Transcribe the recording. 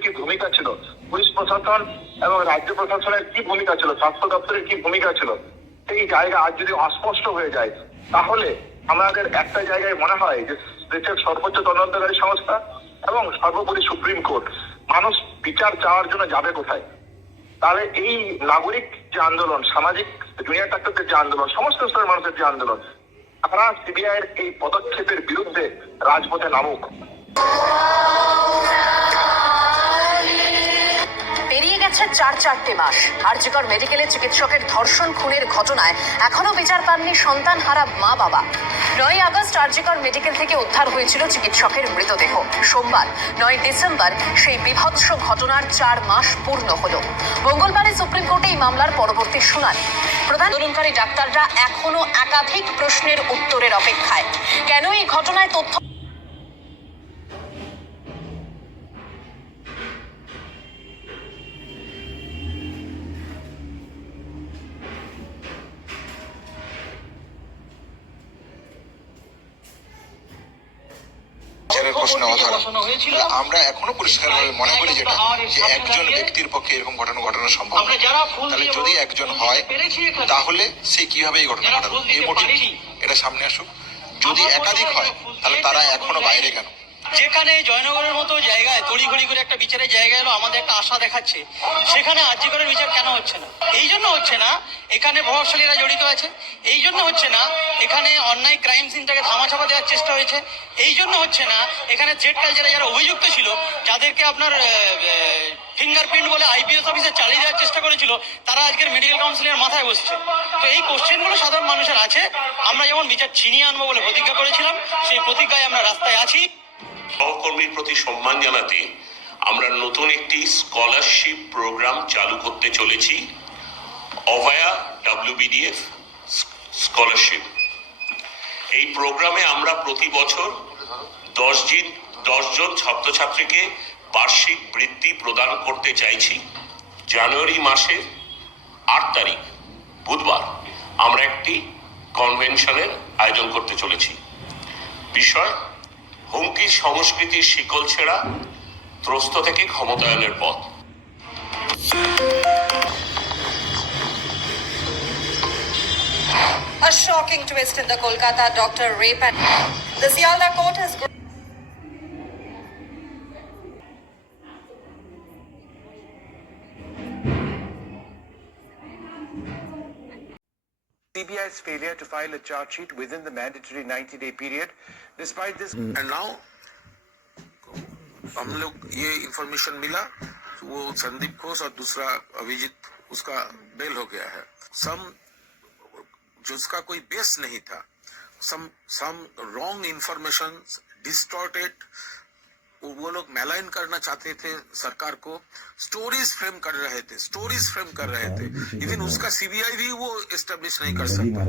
কি ভূমিকা ছিল? পুলিশ প্রশাসন এবং রাজ্য প্রশাসনের কি ভূমিকা ছিল? স্বাস্থ্য দপ্তরের কি ভূমিকা ছিল? সেই জায়গা আজ যদি অস্পষ্ট হয়ে যায়, তাহলে আমাদের একটা জায়গায় মনে হয় যে দেশের সর্বোচ্চ তদন্তকারী সংস্থা এবং সর্বোপরি সুপ্রিম কোর্ট। মানুষ বিচার চাওয়ার জন্য যাবে কোথায়? তাহলে এই নাগরিক যে আন্দোলন, সামাজিক জুনিয়র ডাক্তারদের যে আন্দোলন, সমস্ত স্তরের মানুষের যে আন্দোলন, তারা সিবিআই এর এই পদক্ষেপের বিরুদ্ধে রাজপথে নামুক। চার চারটে মাস। আরজিকর মেডিকেলে চিকিৎসকের ধর্ষণ, খুনের ঘটনায় এখনও বিচার পাননি সন্তান হারা মা বাবা। নয় আগস্ট আরজিকর মেডিকেল থেকে উদ্ধার হয়েছিল চিকিৎসকের মৃতদেহ। সোমবার, নয় ডিসেম্বর, সেই বিভৎস ঘটনার চার মাস পূর্ণ হল। মঙ্গলবারে সুপ্রিম কোর্টে এই মামলার পরবর্তী শুনানি। প্রধান আন্দোলনকারী ডাক্তাররা এখনও একাধিক প্রশ্নের উত্তরের অপেক্ষায়। কেন এই ঘটনায় তথ্য হওয়া অধরা আমরা এখনও পরিষ্কারভাবে মনে করি যেটা যে একজন ব্যক্তির পক্ষে এরকম ঘটনা ঘটানো সম্ভব নয়। তাহলে যদি একজন হয় তাহলে সে কীভাবে এই ঘটনা ঘটাবে? এই মোটিভ। এটা সামনে আসুক। যদি একাধিক হয় তাহলে তারা এখনও বাইরে কেন? যেখানে জয়নগরের মতো জায়গায় তড়িঘড়ি করে একটা বিচারের জায়গা এলো, আমাদের একটা আশা দেখাচ্ছে। সেখানে আর্যিকরের বিচার কেন হচ্ছে না? এই জন্য হচ্ছে না, এখানে প্রভাবশালীরা জড়িত আছে। এই জন্য হচ্ছে না, এখানে অন্যায় ক্রাইম সিনটাকে ধামাচাপা দেওয়ার চেষ্টা হয়েছে। এই জন্য হচ্ছে না, এখানে থ্রেড কালচারে যারা অভিযুক্ত ছিল, যাদেরকে আপনার ফিঙ্গারপ্রিন্ট বলে আইপিএস অফিসে চালিয়ে দেওয়ার চেষ্টা করেছিল, তারা আজকের মেডিকেল কাউন্সিলের মাথায় বসছে। তো এই কোশ্চেনগুলো সাধারণ মানুষের আছে। আমরা যেমন বিচার ছিনিয়ে আনব বলে প্রতিজ্ঞা করেছিলাম, সেই প্রতিজ্ঞায় আমরা রাস্তায় আছি। সহকর্মীর প্রতি সম্মান জানাতে আমরা নতুন একটি স্কলারশিপ প্রোগ্রাম চালু করতে চলেছি। Abhaya WBDF scholarship. এই প্রোগ্রামে আমরা প্রতি বছর দশ জন দশজন ছাত্রছাত্রীকে বার্ষিক বৃত্তি প্রদান করতে চাইছি। জানুয়ারি মাসের আট তারিখ, বুধবার আমরা একটি কনভেনশনের আয়োজন করতে চলেছি। বিষয় হুমকি সংস্কৃতির শিকল ছেঁড়া ত্রস্ত থেকে ক্ষমতায়নের পথ A shocking twist in the Kolkata doctor rape and the Sialda court has CBI's failure to file a charge sheet within the mandatory 90-day period. Despite this, and now हम लोग ये इंफॉर्मेशन मिला वो संदीप घोष और दूसरा अभिजीत उसका बेल हो गया है सम जिसका कोई बेस नहीं था some some wrong information distorted वो लोग मेलाइन करना चाहते थे सरकार को। स्टोरीज फ्रेम कर रहे थे स्टोरीज फ्रेम कर रहे थे। लेकिन उसका सीबीआई भी वो एस्टेब्लिश नहीं कर सकता।